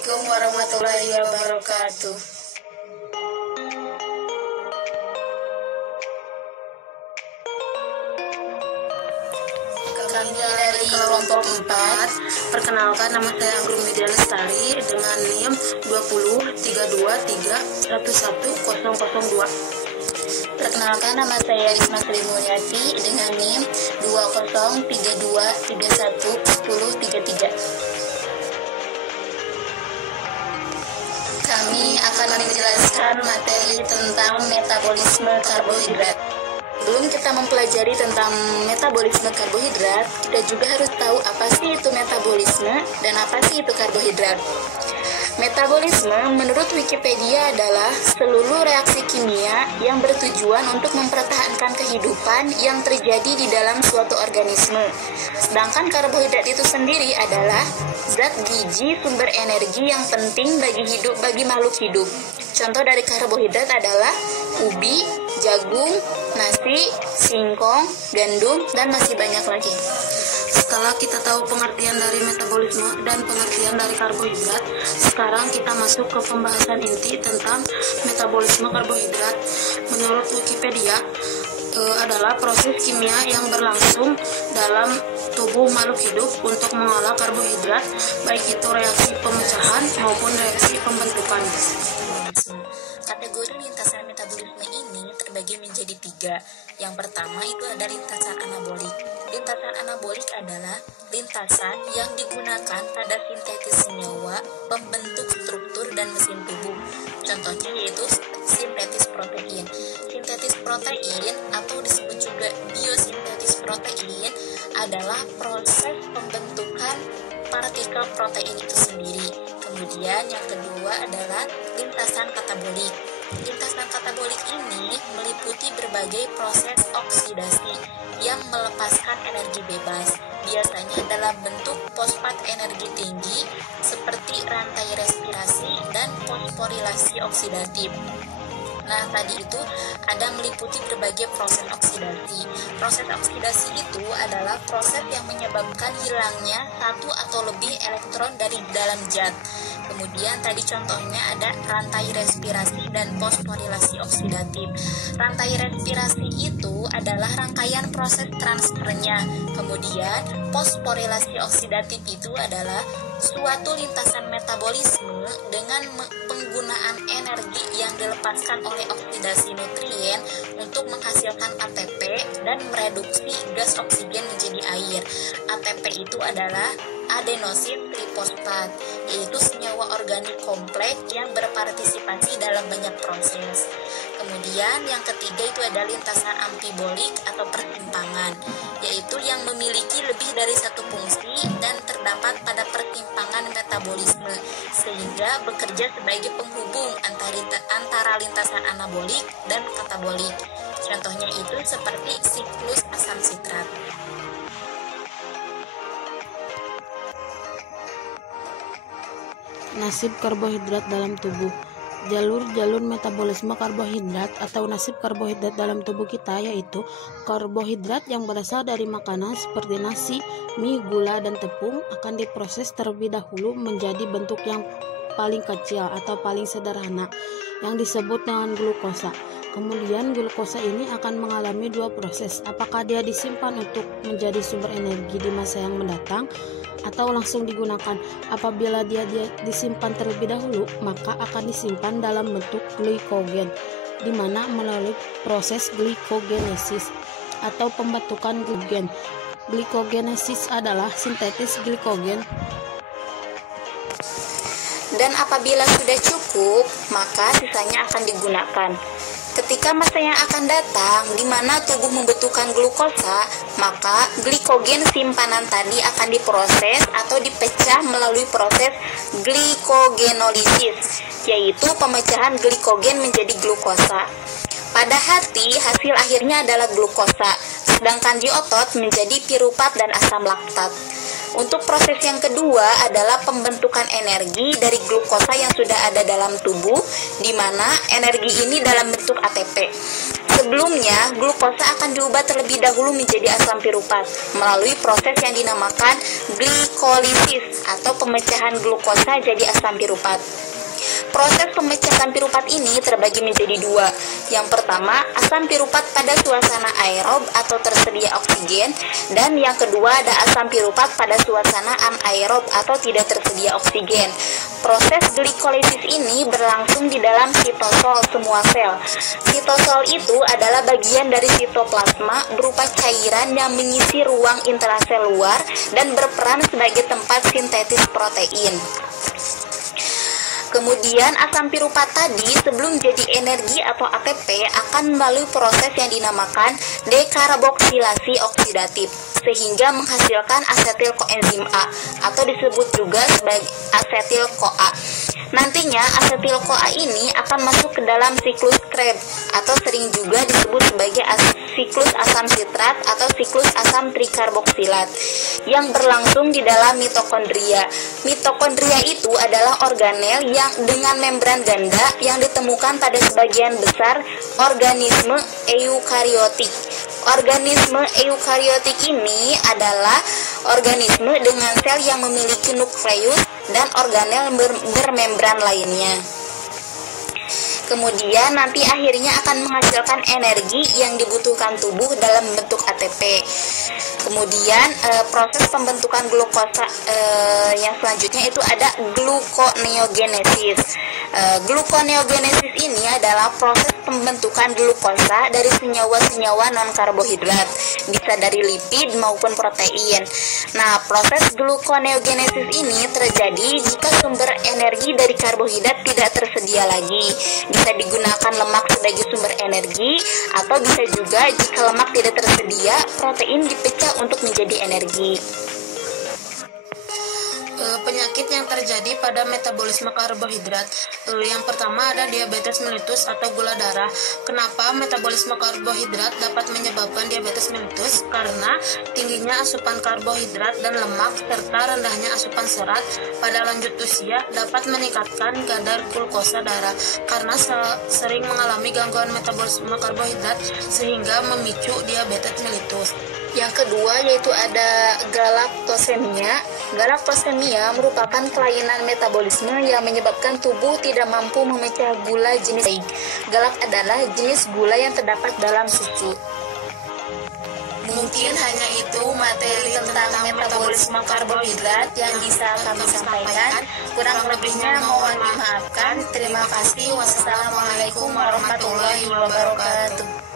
Assalamualaikum warahmatullahi wabarakatuh. Kami dari kelompok 4. Perkenalkan, nama saya Anggrung Media Lestari dengan NIM 20323111002. Perkenalkan, nama saya Risma Sri Mulyati dengan NIM 2032311033. Kami akan menjelaskan materi tentang metabolisme karbohidrat. Sebelum kita mempelajari tentang metabolisme karbohidrat, kita juga harus tahu apa sih itu metabolisme dan apa sih itu karbohidrat. Metabolisme menurut Wikipedia adalah seluruh reaksi kimia yang bertujuan untuk mempertahankan kehidupan yang terjadi di dalam suatu organisme. Sedangkan karbohidrat itu sendiri adalah zat gizi sumber energi yang penting bagi makhluk hidup. Contoh dari karbohidrat adalah ubi, jagung, nasi, singkong, gandum, dan masih banyak lagi. Setelah kita tahu pengertian dari metabolisme dan pengertian dari karbohidrat, sekarang kita masuk ke pembahasan inti tentang metabolisme karbohidrat. Menurut Wikipedia, adalah proses kimia yang berlangsung dalam tubuh makhluk hidup untuk mengolah karbohidrat, baik itu reaksi pemecahan maupun reaksi pembentukan. Kategori lintasan metabolisme ini terbagi menjadi 3. Yang pertama itu ada lintasan anabolik. Lintasan anabolik adalah lintasan yang digunakan pada sintetis senyawa, pembentuk struktur dan mesin tubuh. Contohnya yaitu sintetis protein. Sintetis protein atau disebut juga biosintetis protein adalah proses pembentukan partikel protein itu sendiri. Kemudian yang kedua adalah lintasan katabolik. Lintasan katabolik ini meliputi berbagai proses oksidasi yang melepaskan energi bebas, biasanya dalam bentuk fosfat energi tinggi seperti rantai respirasi dan fosforilasi oksidatif. Nah, tadi itu ada meliputi berbagai proses oksidasi. Proses oksidasi itu adalah proses yang menyebabkan hilangnya satu atau lebih elektron dari dalam zat. Kemudian tadi contohnya ada rantai respirasi dan fosforilasi oksidatif. Rantai respirasi itu adalah rangkaian proses transfernya. Kemudian fosforilasi oksidatif itu adalah suatu lintasan metabolisme dengan penggunaan energi yang dilepaskan oleh oksidasi nutrien untuk menghasilkan ATP dan mereduksi gas oksigen menjadi air. ATP itu adalah adenosin trifosfat, yaitu senyawa organik kompleks yang berpartisipasi dalam banyak proses. Kemudian yang ketiga itu ada lintasan amfibolik atau pertimpangan, yaitu yang memiliki lebih dari satu fungsi dan terdapat pada pertimpangan metabolisme, sehingga bekerja sebagai penghubung antara lintasan anabolik dan katabolik. Contohnya itu seperti siklus asam sitrat. Nasib karbohidrat dalam tubuh. Jalur-jalur metabolisme karbohidrat atau nasib karbohidrat dalam tubuh kita yaitu karbohidrat yang berasal dari makanan seperti nasi, mie, gula, dan tepung akan diproses terlebih dahulu menjadi bentuk yang paling kecil atau paling sederhana yang disebut dengan glukosa. Kemudian glukosa ini akan mengalami dua proses, apakah dia disimpan untuk menjadi sumber energi di masa yang mendatang atau langsung digunakan. Apabila dia disimpan terlebih dahulu, maka akan disimpan dalam bentuk glikogen, di mana melalui proses glikogenesis atau pembentukan glukogen. Glikogenesis adalah sintetis glikogen. Dan apabila sudah cukup, maka sisanya akan digunakan. Ketika masa yang akan datang di mana tubuh membutuhkan glukosa, maka glikogen simpanan tadi akan diproses atau dipecah melalui proses glikogenolisis, yaitu pemecahan glikogen menjadi glukosa. Pada hati, hasil akhirnya adalah glukosa, sedangkan di otot menjadi piruvat dan asam laktat. Untuk proses yang kedua adalah pembentukan energi dari glukosa yang sudah ada dalam tubuh, di mana energi ini dalam bentuk ATP. Sebelumnya, glukosa akan diubah terlebih dahulu menjadi asam piruvat melalui proses yang dinamakan glikolisis atau pemecahan glukosa jadi asam piruvat. Proses pemecahan piruvat ini terbagi menjadi dua. Yang pertama, asam piruvat pada suasana aerob atau tersedia oksigen, dan yang kedua ada asam piruvat pada suasana anaerob atau tidak tersedia oksigen. Proses glikolisis ini berlangsung di dalam sitosol semua sel. Sitosol itu adalah bagian dari sitoplasma berupa cairan yang mengisi ruang intraselular dan berperan sebagai tempat sintetis protein. Kemudian asam piruvat tadi sebelum jadi energi atau ATP akan melalui proses yang dinamakan dekarboksilasi oksidatif sehingga menghasilkan asetil koenzim A atau disebut juga sebagai asetil CoA. Nantinya asetil CoA ini akan masuk ke dalam siklus Krebs atau sering juga disebut sebagai siklus asam sitrat atau siklus asam trikarboksilat yang berlangsung di dalam mitokondria. Mitokondria itu adalah organel yang dengan membran ganda yang ditemukan pada sebagian besar organisme eukariotik. Organisme eukariotik ini adalah organisme dengan sel yang memiliki nukleus dan organel bermembran lainnya. Kemudian nanti akhirnya akan menghasilkan energi yang dibutuhkan tubuh dalam bentuk ATP. Kemudian proses pembentukan glukosa yang selanjutnya itu ada gluconeogenesis. Gluconeogenesis ini adalah proses pembentukan glukosa dari senyawa-senyawa non-karbohidrat, bisa dari lipid maupun protein. Nah, proses gluconeogenesis ini terjadi jika sumber energi dari karbohidrat tidak tersedia lagi. Bisa digunakan lemak sebagai sumber energi, atau bisa juga jika lemak tidak tersedia, protein dipecah untuk menjadi energi. Penyakit yang terjadi pada metabolisme karbohidrat. Yang pertama ada diabetes mellitus atau gula darah. Kenapa metabolisme karbohidrat dapat menyebabkan diabetes mellitus? Karena tingginya asupan karbohidrat dan lemak serta rendahnya asupan serat pada lanjut usia dapat meningkatkan kadar glukosa darah karena sering mengalami gangguan metabolisme karbohidrat sehingga memicu diabetes mellitus. Yang kedua yaitu ada galaktosemia. Galaktosemia merupakan kelainan metabolisme yang menyebabkan tubuh tidak mampu memecah gula jenis baik. Galak adalah jenis gula yang terdapat dalam susu. Mungkin hanya itu materi tentang metabolisme karbohidrat yang bisa kami sampaikan. Kurang lebihnya mohon dimaafkan. Terima kasih. Wassalamualaikum warahmatullahi wabarakatuh.